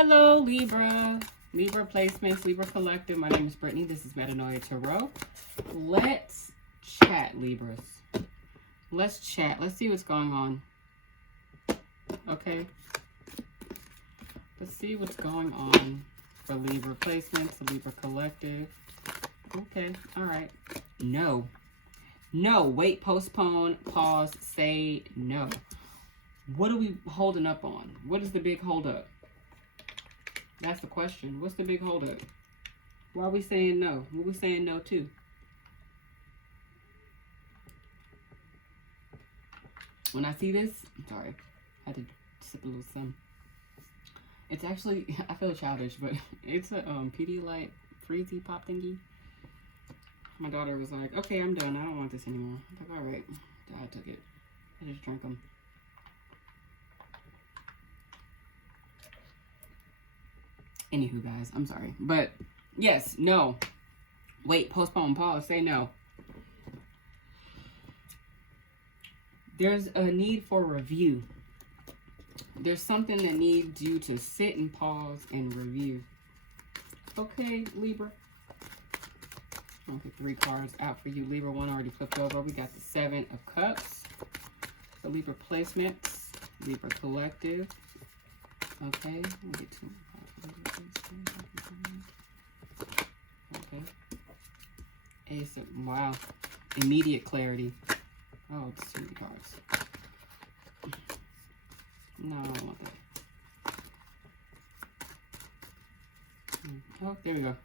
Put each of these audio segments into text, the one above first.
Hello, Libra. Libra placements, Libra collective. My name is Brittany. This is Metanoia Tarot. Let's chat, Libras. Let's chat. Let's see what's going on. Okay. Let's see what's going on for Libra placements, the Libra collective. Okay. All right. No. No. Wait, postpone, pause, say no. What are we holding up on? What is the big hold up? That's the question. What's the big hold up? Why are we saying no? What are we saying no to? When I see this, I'm sorry, I had to sip a little some. It's actually, I feel childish, but it's a Pedialyte Freezy pop thingy. My daughter was like, okay, I'm done. I don't want this anymore. I'm like, all right. I took it. I just drank them. Anywho, guys, I'm sorry. But, yes, no. Wait, postpone, pause, say no. There's a need for review. There's something that needs you to sit and pause and review. Okay, Libra. I'll get 3 cards out for you, Libra. 1 already flipped over. We got the 7 of Cups. The Libra placements. Libra collective. Okay, we'll get 2. Okay. Ace of, wow. Immediate clarity. Oh, it's too many cards. No, I don't want that. Oh, there we go.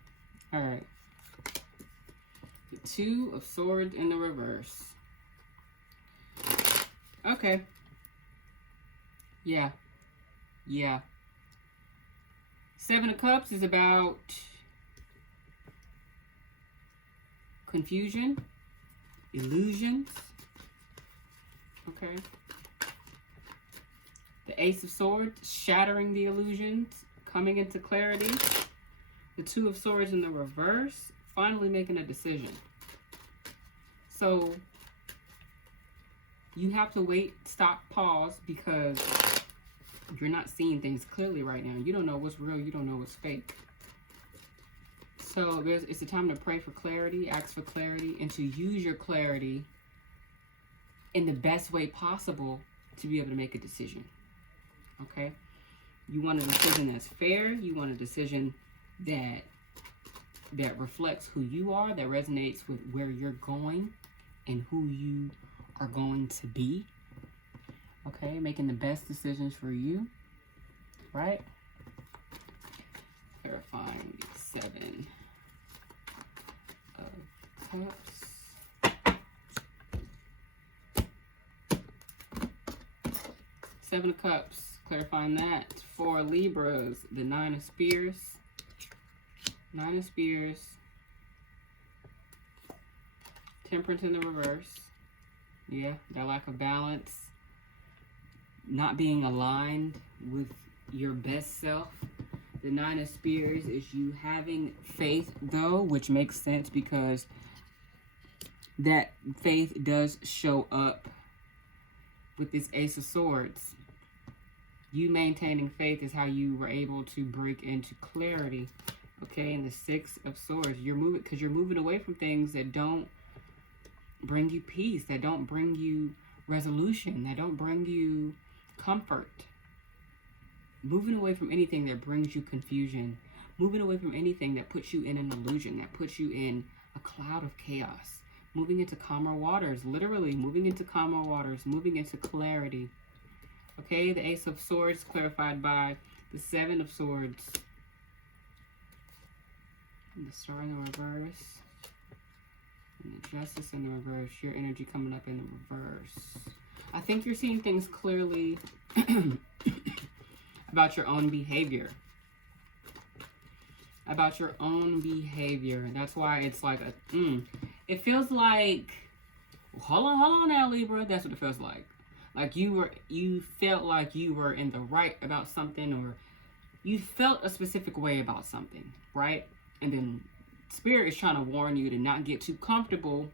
All right. The 2 of Swords in the reverse. Okay. Yeah. Yeah. 7 of Cups is about confusion, illusions. Okay. The Ace of Swords, shattering the illusions, coming into clarity. The 2 of Swords in the reverse, finally making a decision. So, you have to wait, stop, pause, because you're not seeing things clearly right now. You don't know what's real. You don't know what's fake. So, it's a time to pray for clarity, ask for clarity, and to use your clarity in the best way possible to be able to make a decision. Okay? You want a decision that's fair. You want a decision that reflects who you are, that resonates with where you're going and who you are going to be. Okay? Making the best decisions for you. Right? Clarifying 7 of Cups. 7 of Cups, clarifying that. For Libras, the 9 of Spears. 9 of Spears. Temperance in the reverse. Yeah, that lack of balance. Not being aligned with your best self. The 9 of Spears is you having faith, though, which makes sense because that faith does show up with this Ace of Swords. You maintaining faith is how you were able to break into clarity. Okay, and the 6 of Swords, you're moving because you're moving away from things that don't bring you peace, that don't bring you resolution, that don't bring you comfort. Moving away from anything that brings you confusion. Moving away from anything that puts you in an illusion, that puts you in a cloud of chaos. Moving into calmer waters, literally moving into calmer waters, moving into clarity. Okay, the Ace of Swords clarified by the 7 of Swords. And the Star in the reverse. And the Justice in the reverse. Your energy coming up in the reverse. I think you're seeing things clearly about your own behavior. About your own behavior. That's why it's like a, it feels like, hold on now, Libra. That's what it feels like. Like you felt like you were in the right about something, or you felt a specific way about something, right? And then Spirit is trying to warn you to not get too comfortable,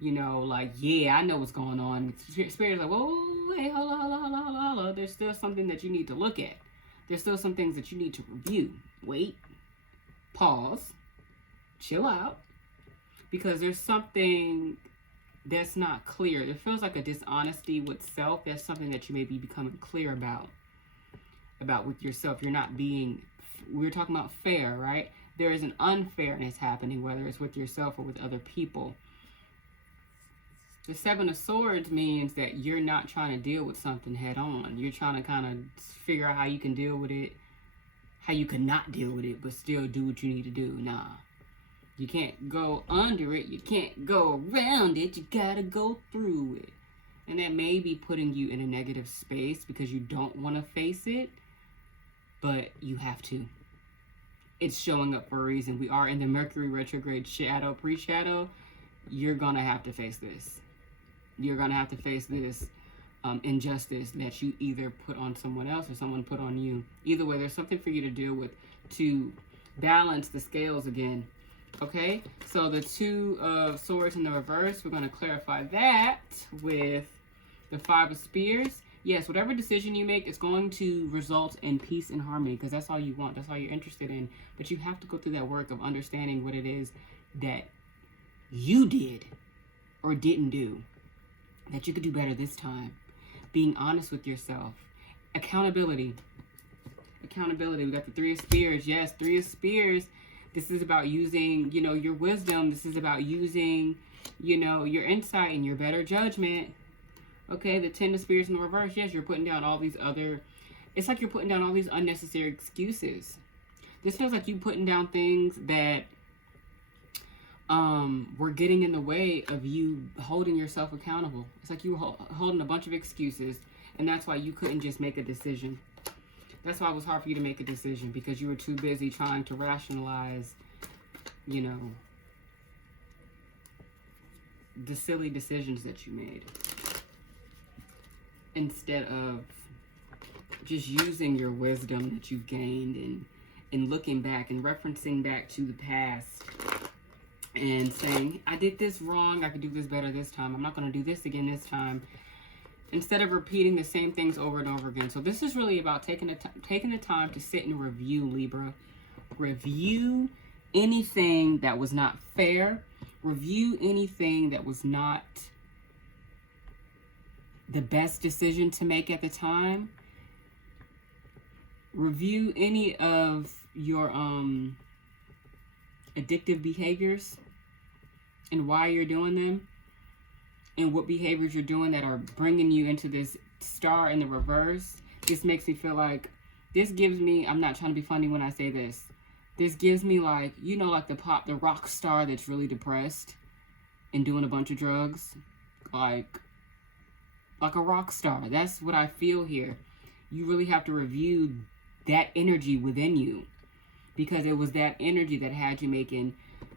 you know, like, yeah, I know what's going on. Spirit is like, whoa, hey, hold on. There's still something that you need to look at. There's still some things that you need to review. Wait, pause, chill out, because there's something that's not clear. There feels like a dishonesty with self. That's something that you may be becoming clear about with yourself. You're not being, we're talking about fair, right? There is an unfairness happening, whether it's with yourself or with other people. The Seven of Swords means that you're not trying to deal with something head on. You're trying to kind of figure out how you can deal with it, how you can not deal with it, but still do what you need to do. Nah. You can't go under it. You can't go around it. You gotta go through it. And that may be putting you in a negative space because you don't want to face it, but you have to. It's showing up for a reason. We are in the Mercury retrograde shadow, pre-shadow. You're gonna have to face this. You're gonna have to face this injustice that you either put on someone else or someone put on you. Either way, there's something for you to deal with to balance the scales again. Okay, so the Two of Swords in the reverse, we're going to clarify that with the Five of Spears. Yes, whatever decision you make is going to result in peace and harmony, because that's all you want. That's all you're interested in. But you have to go through that work of understanding what it is that you did or didn't do, that you could do better this time. Being honest with yourself. Accountability. Accountability. We got the Three of Spears. Yes, Three of Spears. This is about using, you know, your wisdom. This is about using, you know, your insight and your better judgment. Okay, the Ten of Spears in the reverse. Yes, you're putting down all these other, it's like you're putting down all these unnecessary excuses. This feels like you putting down things that were getting in the way of you holding yourself accountable. It's like you were holding a bunch of excuses, and that's why you couldn't just make a decision. That's why it was hard for you to make a decision, because you were too busy trying to rationalize, you know, the silly decisions that you made, instead of just using your wisdom that you've gained and looking back and referencing back to the past and saying, I did this wrong, I could do this better this time, I'm not going to do this again this time. Instead of repeating the same things over and over again. So this is really about taking the time to sit and review, Libra. Review anything that was not fair. Review anything that was not the best decision to make at the time. Review any of your addictive behaviors and why you're doing them. And what behaviors you're doing that are bringing you into this Star in the reverse. This makes me feel like, this gives me, I'm not trying to be funny when I say this, this gives me like, you know, like the rock star that's really depressed and doing a bunch of drugs, like a rock star. That's what I feel here. You really have to review that energy within you, because it was that energy that had you making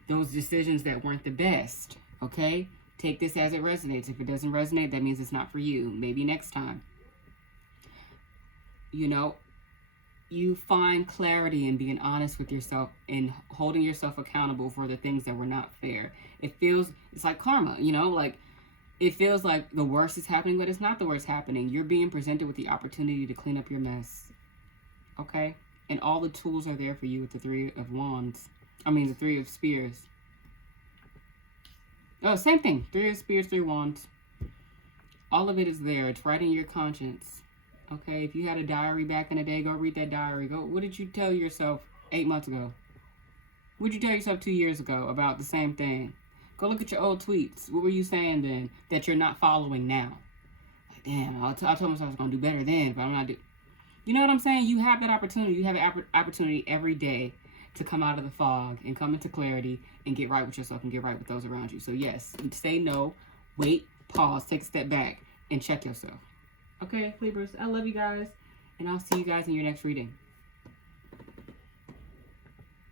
those decisions that weren't the best. Okay, take this as it resonates. If it doesn't resonate, that means it's not for you. Maybe next time. You know, you find clarity in being honest with yourself and holding yourself accountable for the things that were not fair. It's like karma, you know, like it feels like the worst is happening, but it's not the worst happening. You're being presented with the opportunity to clean up your mess. Okay? And all the tools are there for you with the Three of Spears. Oh, same thing. Three of Spears, Three Wands. All of it is there. It's right in your conscience. Okay? If you had a diary back in the day, go read that diary. What did you tell yourself 8 months ago? What did you tell yourself 2 years ago about the same thing? Go look at your old tweets. What were you saying then that you're not following now? Like, damn, I told myself I was going to do better then, but I'm not doing. You know what I'm saying? You have that opportunity. You have an opportunity every day to come out of the fog and come into clarity and get right with yourself and get right with those around you. So yes, say no, wait, pause, take a step back, and check yourself. Okay, Libras, I love you guys, and I'll see you guys in your next reading.